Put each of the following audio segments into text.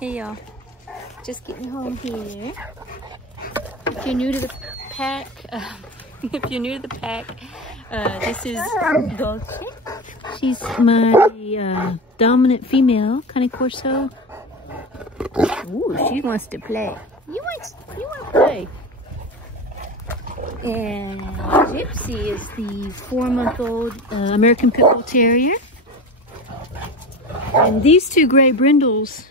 Hey y'all, just getting home here. If you're new to the pack, this is Dolce. She's my dominant female, Cane Corso. Ooh, she wants to play. You want to play. And Gypsy is the 4-month-old American Pit Bull Terrier. And these two gray brindles.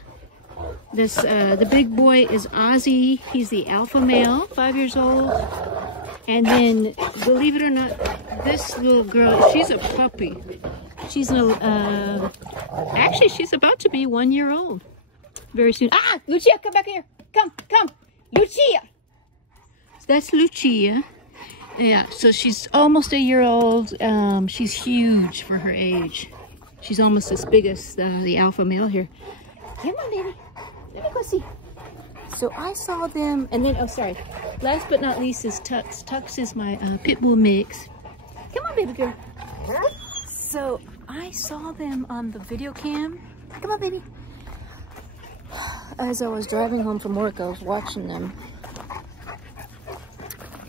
The big boy is Ozzy. He's the alpha male, 5 years old. And then, believe it or not, this little girl, she's a puppy. She's actually, she's about to be 1 year old very soon. Ah, Lucia, come back here. Come, Lucia. That's Lucia. Yeah, so she's almost a year old. She's huge for her age. She's almost as big as the alpha male here. Come on, baby. Let me go see. So I saw them, and then, oh, sorry. Last but not least is Tux. Tux is my pit bull mix. Come on, baby girl. So I saw them on the video cam. Come on, baby. As I was driving home from work, I was watching them.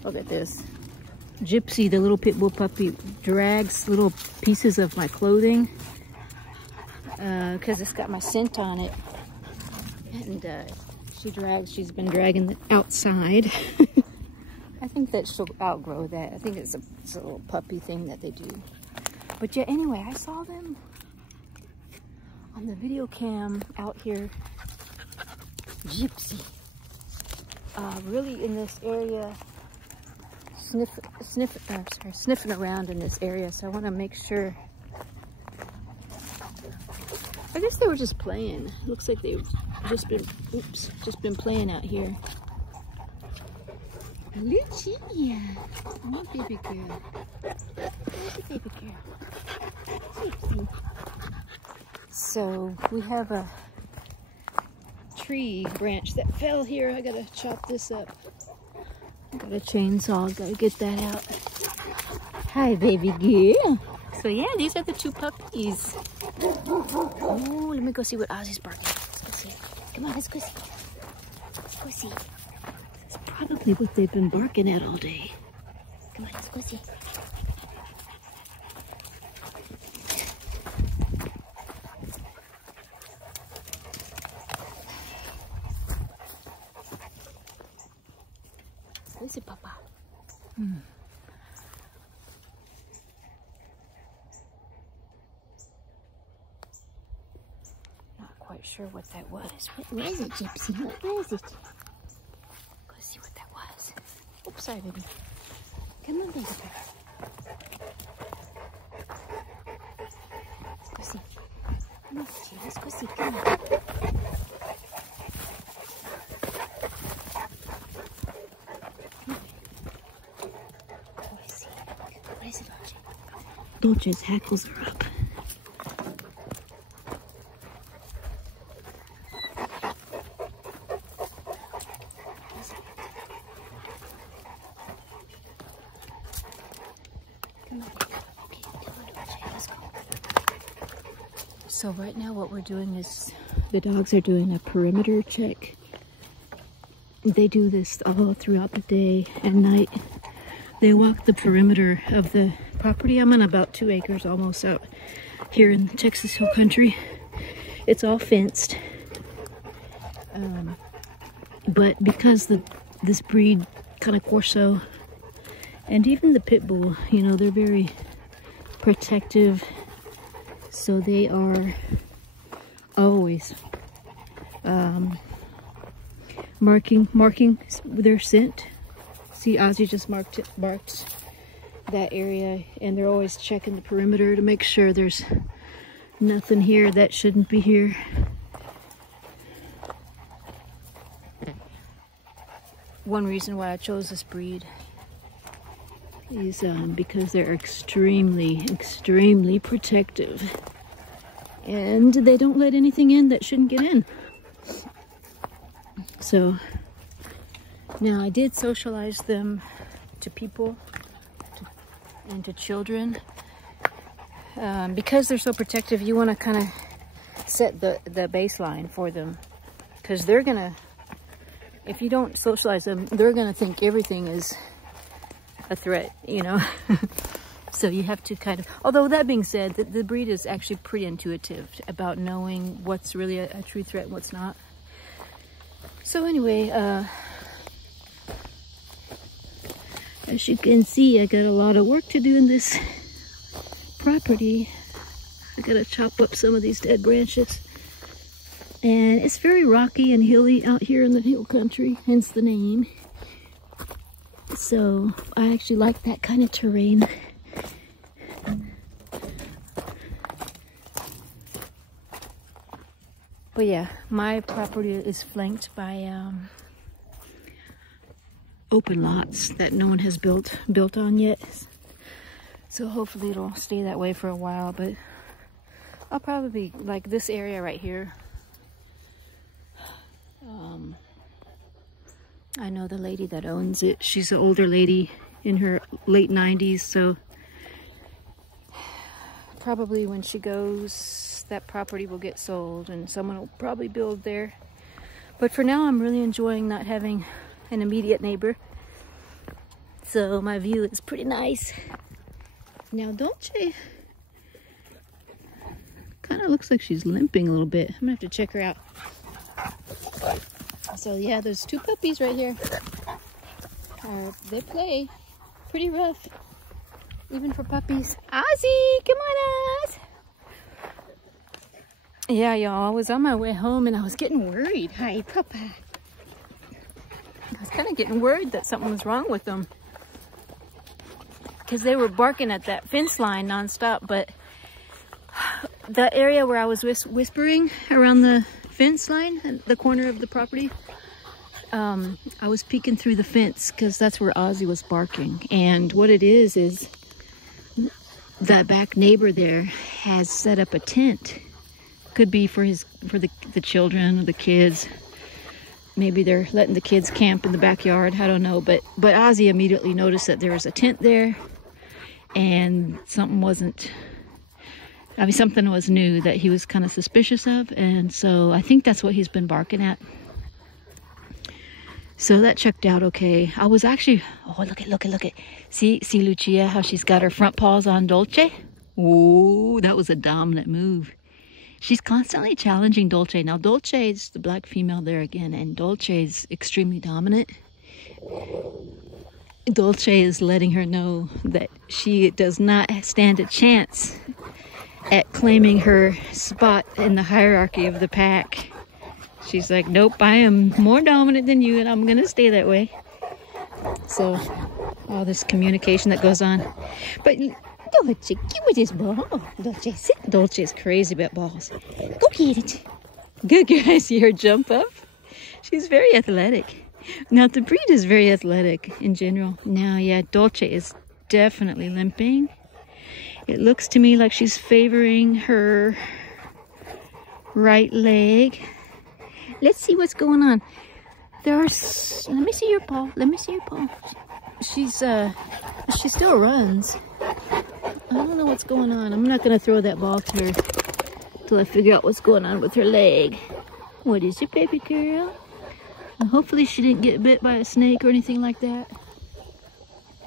Look at this. Gypsy, the little pit bull puppy, drags little pieces of my clothing because it's got my scent on it. And she's been dragging it outside. I think that she'll outgrow that. I think it's a little puppy thing that they do. But yeah, anyway, I saw them on the video cam out here. Gypsy. Really in this area, sniffing around in this area. So I want to make sure. I guess they were just playing. Looks like they've just been playing out here. Lucia, my baby girl. Where's the baby girl? So we have a tree branch that fell here. I gotta chop this up. I got a chainsaw. Gotta get that out. Hi, baby girl. So yeah, these are the two puppies. Oh, let me go see what Ozzy's barking. Let's go see. Come on, let's go see. Let's go see. This is probably what they've been barking at all day. Come on, let's go see. Let's see, Papa. Quite sure what that was. What was it, Gypsy? What was it? Go see what that was. Oops, sorry, baby. Come on, baby. Let's go see. Come on, let's go see. Come on. What is it? What is it, Dolce? Dolce's hackles are up. So right now what we're doing is the dogs are doing a perimeter check. They do this all throughout the day and night. They walk the perimeter of the property. I'm on about 2 acres almost out here in Texas Hill Country. It's all fenced. But because this breed, Cane Corso, and even the pit bull, you know, they're very protective. So they are always marking their scent. See, Ozzy just marked that area, and they're always checking the perimeter to make sure there's nothing here that shouldn't be here. One reason why I chose this breed is because they're extremely protective, and they don't let anything in that shouldn't get in. So now I did socialize them to people and to children. Because they're so protective, you want to kind of set the baseline for them. because they're gonna, if you don't socialize them, they're gonna think everything is a threat, you know. So you have to kind of, although that being said, the breed is actually pretty intuitive about knowing what's really a true threat and what's not. So anyway, as you can see, I got a lot of work to do in this property. I gotta chop up some of these dead branches. And it's very rocky and hilly out here in the hill country, hence the name. So I actually like that kind of terrain. But yeah, my property is flanked by open lots that no one has built on yet. So hopefully it'll stay that way for a while, but I'll probably like this area right here. I know the lady that owns it. She's an older lady in her late 90s, so probably when she goes, that property will get sold and someone will probably build there. But for now, I'm really enjoying not having an immediate neighbor. So my view is pretty nice. Now Dolce kind of looks like she's limping a little bit. I'm gonna have to check her out. So yeah, there's two puppies right here. They play pretty rough, even for puppies. Ozzy, come on, Oz. Yeah, y'all, I was on my way home and I was getting worried. Hi, Papa. I was kind of getting worried that something was wrong with them, because they were barking at that fence line nonstop. But the area where I was whispering around the fence line at the corner of the property, I was peeking through the fence because that's where Ozzy was barking. And what it is that back neighbor there has set up a tent. Could be for the children or the kids. Maybe they're letting the kids camp in the backyard. I don't know. But Ozzy immediately noticed that there was a tent there, and something wasn't. I mean, something was new that he was kind of suspicious of, and so I think that's what he's been barking at. So that checked out okay. I was actually, oh, look at. See Lucia, how she's got her front paws on Dolce? Oh, that was a dominant move. She's constantly challenging Dolce. Now, Dolce is the black female there again, and Dolce is extremely dominant. Dolce is letting her know that she does not stand a chance at claiming her spot in the hierarchy of the pack. She's like, nope, I am more dominant than you, and I'm gonna stay that way. So, all this communication that goes on. But Dolce, give me this ball. Dolce, sit. Dolce is crazy about balls. Go get it. Good girl. I see her jump up. She's very athletic. Now, the breed is very athletic in general. Now, yeah, Dolce is definitely limping. It looks to me like she's favoring her right leg. Let's see what's going on. Let me see your paw. Let me see your paw. She still runs. I don't know what's going on. I'm not gonna throw that ball to her till I figure out what's going on with her leg. What is it, baby girl? And hopefully she didn't get bit by a snake or anything like that.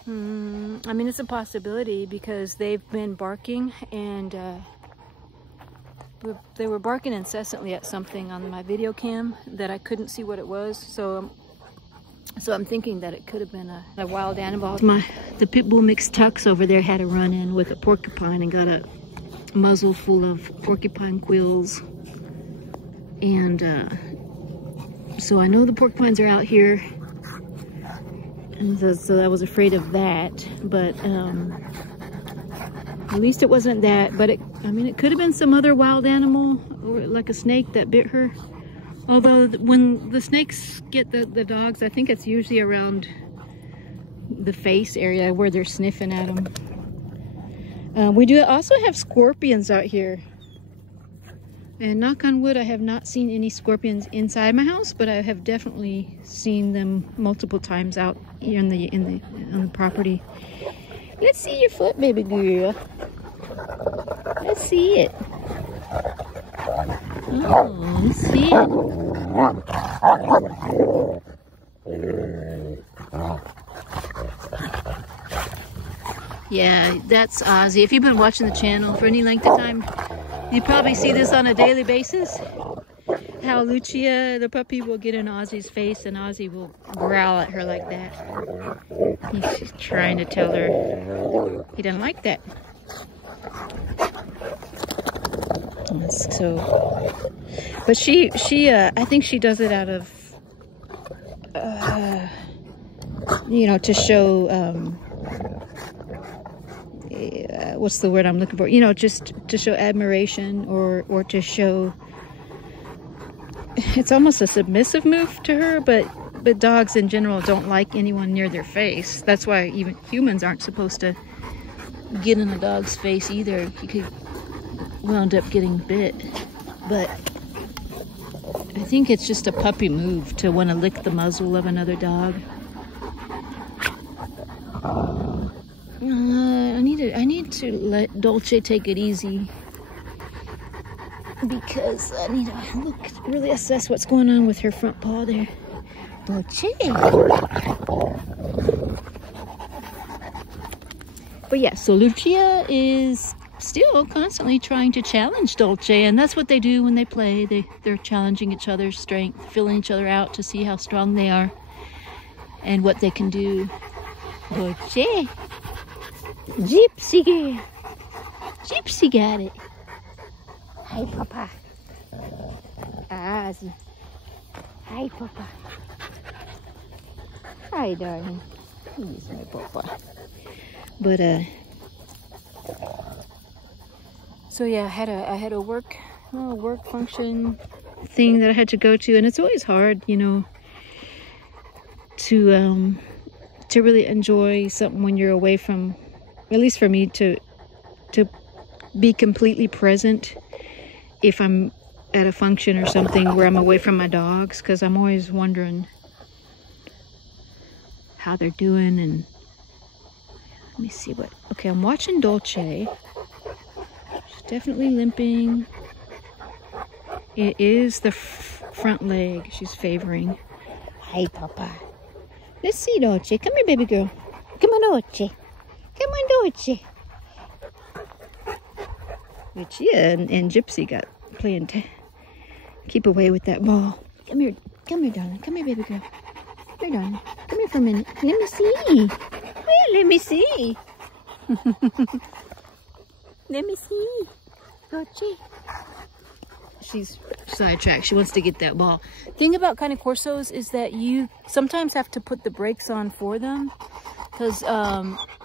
I mean, it's a possibility because they've been barking, and they were barking incessantly at something on my video cam that I couldn't see what it was. So I'm thinking that it could have been a wild animal. The pit bull mixed tux over there had a run-in with a porcupine and got a muzzle full of porcupine quills. And so I know the porcupines are out here. And so I was afraid of that. But at least it wasn't that. But I mean, it could have been some other wild animal, or like a snake that bit her. Although when the snakes get the dogs, I think it's usually around the face area where they're sniffing at them. We do also have scorpions out here. And knock on wood, I have not seen any scorpions inside my house, but I have definitely seen them multiple times out here on the property. Let's see your foot, baby girl. Let's see it. Oh, let's see it. Yeah, that's Ozzy. If you've been watching the channel for any length of time, you probably see this on a daily basis. How Lucia, the puppy, will get in Ozzy's face and Ozzy will growl at her like that. He's just trying to tell her he doesn't like that. So, but she I think she does it out of, you know, to show, what's the word I'm looking for? You know, just to show admiration or to show, it's almost a submissive move to her, but dogs in general don't like anyone near their face. That's why even humans aren't supposed to get in a dog's face either. You could wound up getting bit. But I think it's just a puppy move to want to lick the muzzle of another dog. I need to let Dolce take it easy, because I need to really assess what's going on with her front paw there. Dolce. But yeah, so Lucia is still constantly trying to challenge Dolce, and that's what they do when they play. They're challenging each other's strength, filling each other out to see how strong they are and what they can do. Dolce. Gypsy girl. Gypsy got it. Hi, Papa. Ozzy. Hi, Papa. Hi, darling. He's my Papa. But, so yeah, I had a work function thing that I had to go to, and it's always hard, you know, to really enjoy something when you're away from, at least for me, to be completely present if I'm at a function or something where I'm away from my dogs, because I'm always wondering how they're doing. And let me see what, okay, I'm watching Dolce. She's definitely limping. It is the front leg she's favoring. Hi, Papa. Let's see, Dolce. Come here, baby girl. Come on, Dolce. Come on, Dolce. Lucia and Gypsy got playing keep away with that ball. Come here, darling. Come here, baby girl. Come here, darling. Come here for a minute. Let me see. Well, let me see. Let me see. Dolce. She's sidetracked. She wants to get that ball. Thing about Cane Corsos is that you sometimes have to put the brakes on for them, because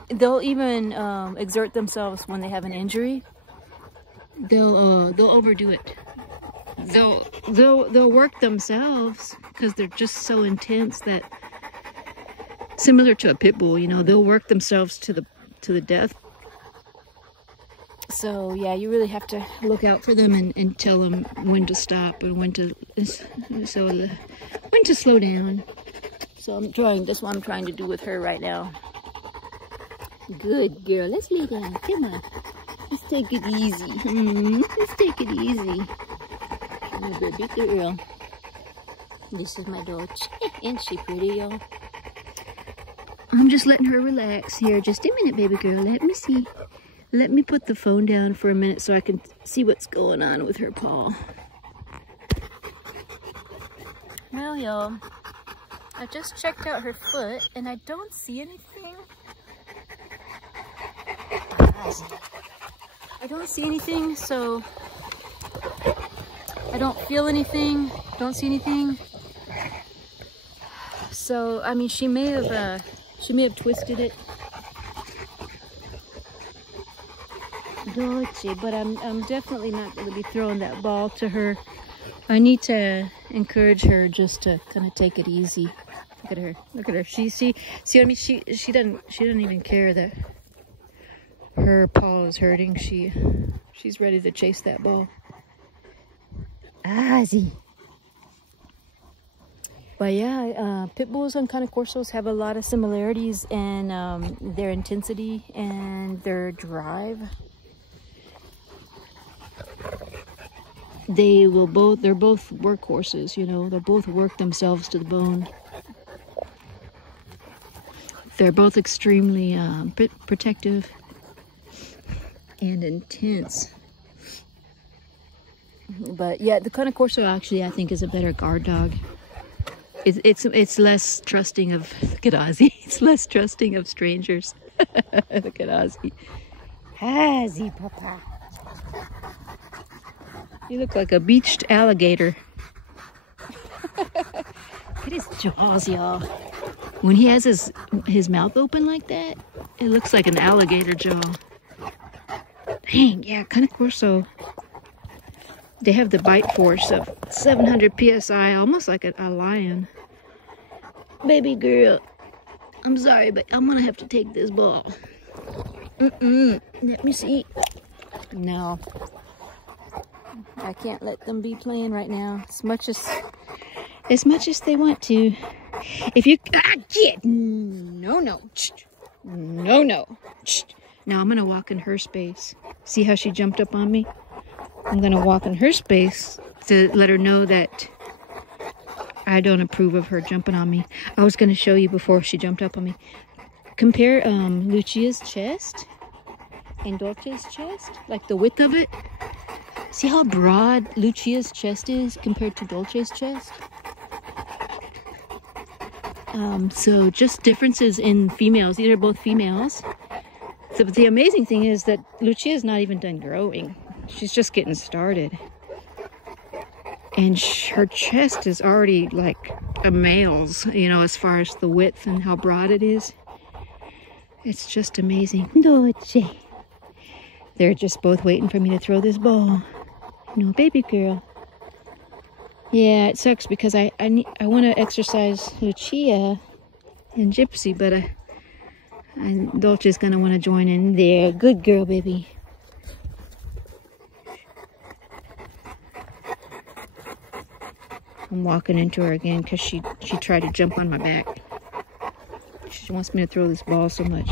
they'll even exert themselves when they have an injury. They'll overdo it. They'll work themselves because they're just so intense that, similar to a pit bull, you know, they'll work themselves to the death. So yeah, you really have to look out for them and tell them when to stop and when to slow down. So that's what I'm trying to do with her right now. Good girl. Let's lay down. Come on. Let's take it easy. Let's take it easy. My baby girl. This is my dog. Ain't she pretty, y'all? I'm just letting her relax here. Just a minute, baby girl. Let me see. Let me put the phone down for a minute so I can see what's going on with her paw. Well, y'all, I just checked out her foot and I don't see anything. I don't see anything, so I don't feel anything, don't see anything. So, I mean, she may have twisted it. Dolce, but I'm definitely not going to be throwing that ball to her. I need to encourage her just to kind of take it easy. Look at her. Look at her. See, I mean, she doesn't even care that her paw is hurting. She's ready to chase that ball. Ozzy. But yeah, pit bulls and Cane Corsos have a lot of similarities in their intensity and their drive. they're both workhorses, you know. They'll both work themselves to the bone. They're both extremely protective and intense. But yeah, the Cane Corso actually I think is a better guard dog. It's less trusting of, look at Ozzy. It's less trusting of strangers. Look at Ozzy. Ozzy, Papa. You look like a beached alligator. Look at his jaws, y'all. When he has his mouth open like that, it looks like an alligator jaw. Dang, yeah, Cane Corso. They have the bite force of 700 psi, almost like a lion. Baby girl, I'm sorry, but I'm gonna have to take this ball. Let me see. No, I can't let them be playing right now. As much as they want to. If you get no. Now I'm gonna walk in her space. See how she jumped up on me? I'm gonna walk in her space to let her know that I don't approve of her jumping on me. I was gonna show you before she jumped up on me. Compare Lucia's chest and Dolce's chest, like the width of it. See how broad Lucia's chest is compared to Dolce's chest? So just differences in females. These are both females. So the amazing thing is that Lucia's not even done growing. She's just getting started. And her chest is already like a male's, you know, as far as the width and how broad it is. It's just amazing. Dolce. They're just both waiting for me to throw this ball. No, baby girl. Yeah, it sucks because I want to exercise Lucia and Gypsy, but Dolce's gonna want to join in there. Good girl, baby. I'm walking into her again because she tried to jump on my back. She wants me to throw this ball so much.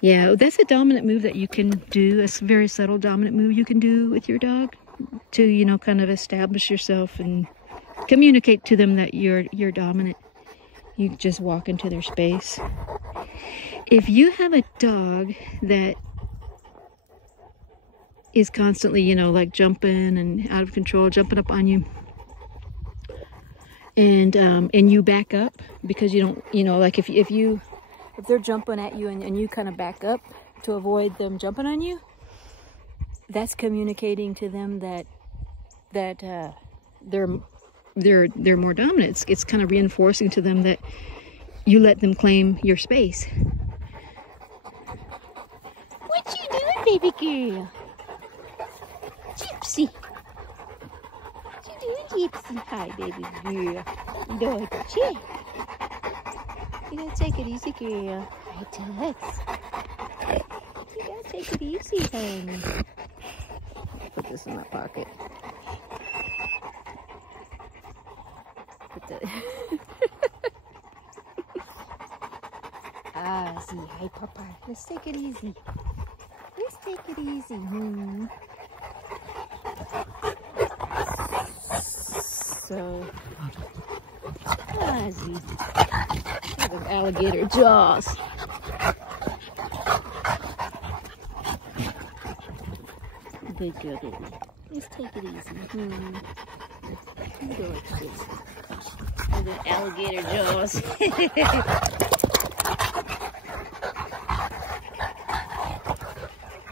Yeah, that's a dominant move that you can do. It's a very subtle dominant move you can do with your dog to, you know, kind of establish yourself and communicate to them that you're dominant. You just walk into their space. If you have a dog that is constantly, you know, like jumping and out of control, jumping up on you, and you back up because you don't, you know, like if they're jumping at you and you kind of back up to avoid them jumping on you, that's communicating to them that they're more dominant. It's kind of reinforcing to them that you let them claim your space. What you doing, baby girl? Gypsy. What you doing, Gypsy? Hi, baby girl. Dolce. You gotta take it easy, girl. Hi, Tux. You gotta take it easy, honey. Put this in my pocket. Put that. See, hi, Papa. Let's take it easy. Let's take it easy. So, Ozzy. Look at alligator jaws. Good girl, baby. Let's take it easy. Look at alligator jaws.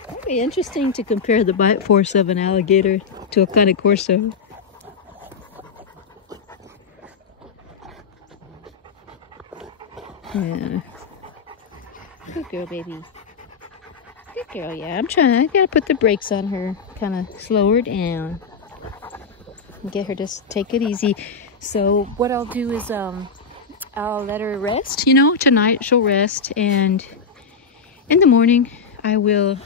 It'd be interesting to compare the bite force of an alligator to a Cane Corso. Yeah. Good girl, baby. Good girl, yeah. I gotta put the brakes on her. Kind of slow her down. And get her to take it easy. So what I'll do is I'll let her rest. You know, tonight she'll rest. And in the morning I will,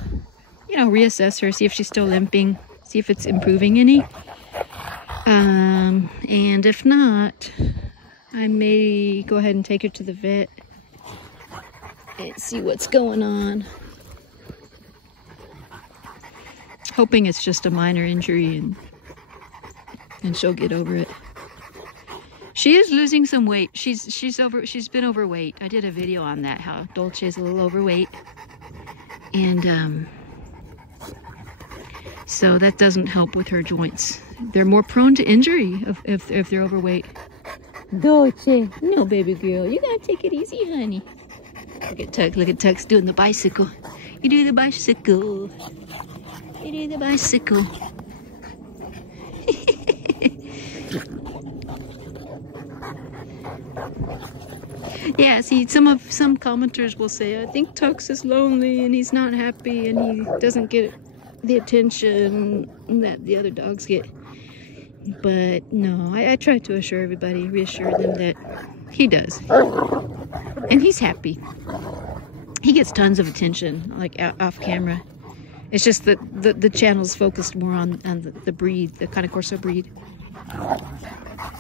you know, reassess her. See if she's still limping. See if it's improving any. And if not, I may go ahead and take her to the vet and see what's going on. Hoping it's just a minor injury and and she'll get over it. She is losing some weight. She's been overweight. I did a video on that, how Dolce is a little overweight. And so that doesn't help with her joints. They're more prone to injury if they're overweight. Dolce, no, baby girl, you gotta take it easy, honey. Look at Tux doing the bicycle. You do the bicycle. You do the bicycle. Yeah, see, some commenters will say, I think Tux is lonely and he's not happy and he doesn't get the attention that the other dogs get. But no, I try to reassure them that he does. And he's happy. He gets tons of attention, like off camera. It's just that the channel's focused more on the breed, the Cane Corso breed.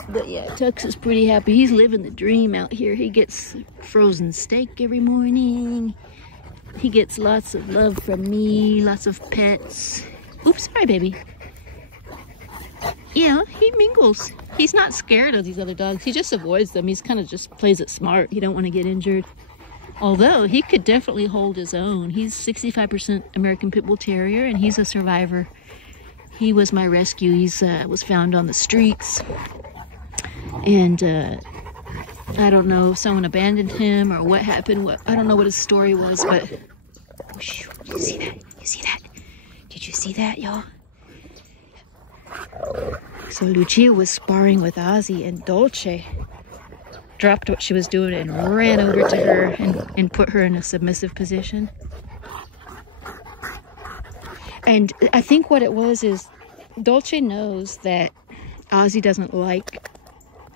But yeah, Tux is pretty happy. He's living the dream out here. He gets frozen steak every morning. He gets lots of love from me, lots of pets. Oops, sorry, baby. Yeah, he mingles. He's not scared of these other dogs. He just avoids them. He's kind of just plays it smart. He don't want to get injured. Although he could definitely hold his own. He's 65% American Pit Bull Terrier, and he's a survivor. He was my rescue. He's was found on the streets, and I don't know if someone abandoned him or what happened. I don't know what his story was, but you see that? You see that? Did you see that, y'all? So Lucia was sparring with Ozzy, and Dolce dropped what she was doing and ran over to her and put her in a submissive position. And I think what it was is Dolce knows that Ozzy doesn't like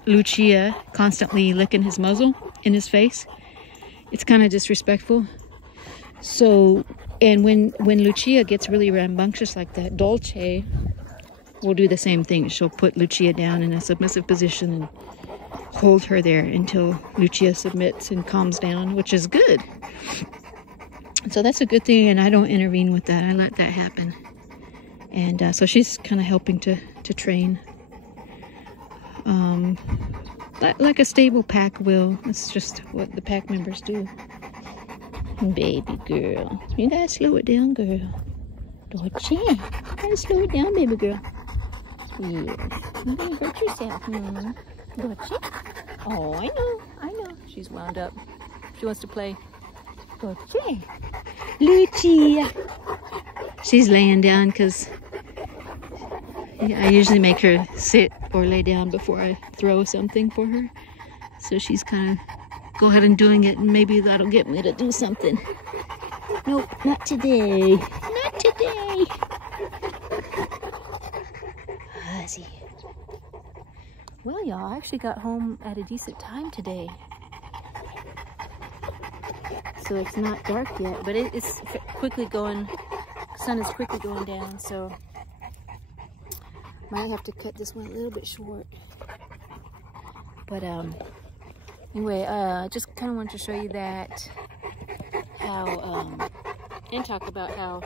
Lucia constantly licking his muzzle in his face. It's kind of disrespectful. So, and when Lucia gets really rambunctious like that, Dolce will do the same thing. She'll put Lucia down in a submissive position and hold her there until Lucia submits and calms down, which is good. So that's a good thing, and I don't intervene with that. I let that happen. And so she's kind of helping to train like a stable pack will. That's just what the pack members do. Baby girl, you gotta slow it down, girl. Don't you? You gotta slow it down, baby girl. Yeah, you're gonna hurt yourself. Don't you? Oh, I know. She's wound up. She wants to play. Don't you? Lucia. She's laying down because I usually make her sit or lay down before I throw something for her. So she's kind of go ahead and doing it, and maybe that'll get me to do something. Nope, not today. Not today. Ozzy. Well, y'all, I actually got home at a decent time today. So it's not dark yet, but it's quickly going, the sun is quickly going down, so might have to cut this one a little bit short. But anyway, just kind of wanted to show you that, how, and talk about how,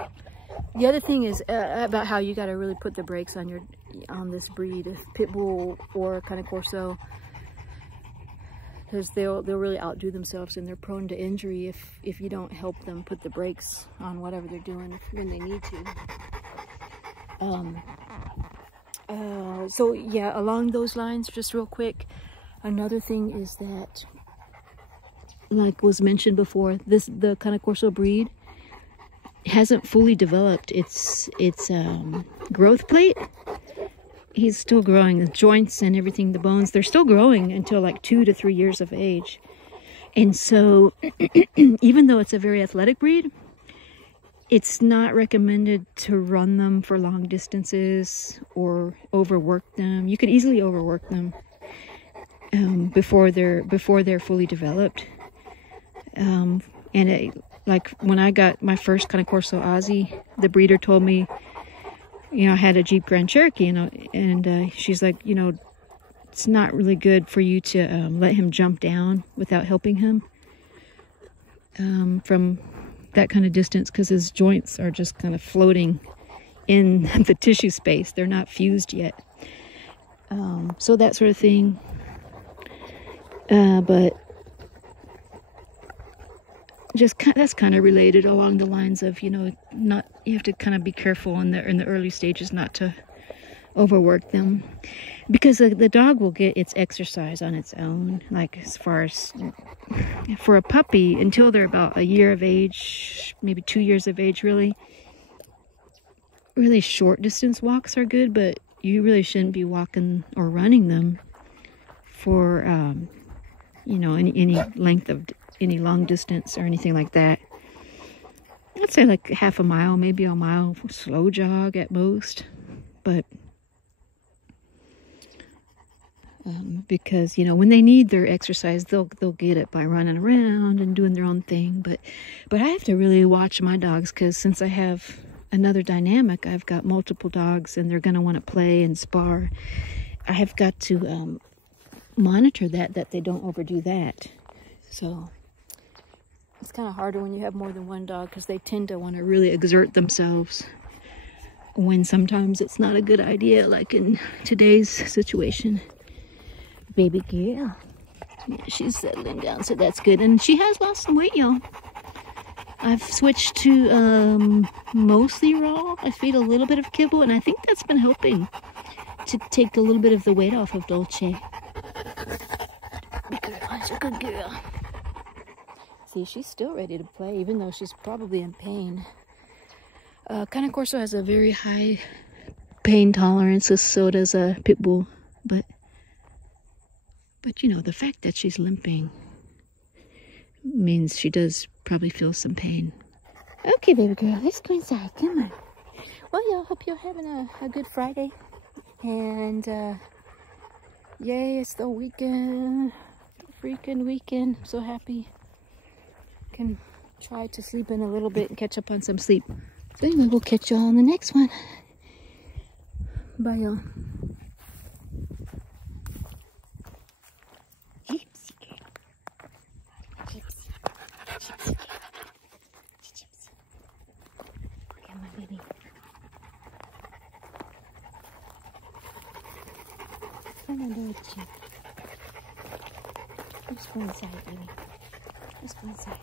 the other thing is about how you got to really put the brakes on this breed of Pit Bull or Cane Corso, because they'll really outdo themselves, and they're prone to injury if you don't help them put the brakes on whatever they're doing when they need to. So yeah, along those lines, just real quick, another thing is that, like was mentioned before, the Cane Corso breed hasn't fully developed its growth plate. He's still growing. The joints and everything, the bones, they're still growing until like 2 to 3 years of age. And so even though it's a very athletic breed, it's not recommended to run them for long distances or overwork them. You could easily overwork them before they're fully developed. Like when I got my first Cane Corso Ozzy, the breeder told me, I had a Jeep Grand Cherokee, and she's like, it's not really good for you to let him jump down without helping him from that kind of distance, because his joints are just kind of floating in the tissue space. They're not fused yet. So that sort of thing. But that's kind of related along the lines of, you know, you have to kind of be careful in the early stages not to overwork them, because the dog will get its exercise on its own. Like, as far as for a puppy, until they're about a year of age, maybe 2 years of age, really short distance walks are good, but you really shouldn't be walking or running them for you know, any length of any long distance or anything like that. I'd say like half a mile, maybe a mile, slow jog at most. But because, you know, when they need their exercise, they'll get it by running around and doing their own thing. But I have to really watch my dogs, because since I have another dynamic, I've got multiple dogs and they're going to want to play and spar. I have got to monitor that they don't overdo that. So it's kind of harder when you have more than one dog, because they tend to want to really exert themselves, when sometimes it's not a good idea, like in today's situation. Baby girl. Yeah, she's settling down, so that's good. And she has lost some weight, y'all. I've switched to mostly raw. I feed a little bit of kibble, and I think that's been helping to take a little bit of the weight off of Dolce. Good girl, she's a good girl. See, she's still ready to play, even though she's probably in pain. Cane Corso has a very high pain tolerance, so does a pit bull. But you know, the fact that she's limping means she does probably feel some pain. Okay, baby girl, let's go inside. Come on. Well, y'all, hope you're having a good Friday. And yay, it's the weekend. The freaking weekend. I'm so happy. Can try to sleep in a little bit and catch up on some sleep. So anyway, we'll catch y'all on the next one. Bye, y'all. Gypsy girl. Gypsy. Gypsy girl. Gypsy. Come on, baby. Come on, Dolce. Let's go inside, baby. Let's go inside.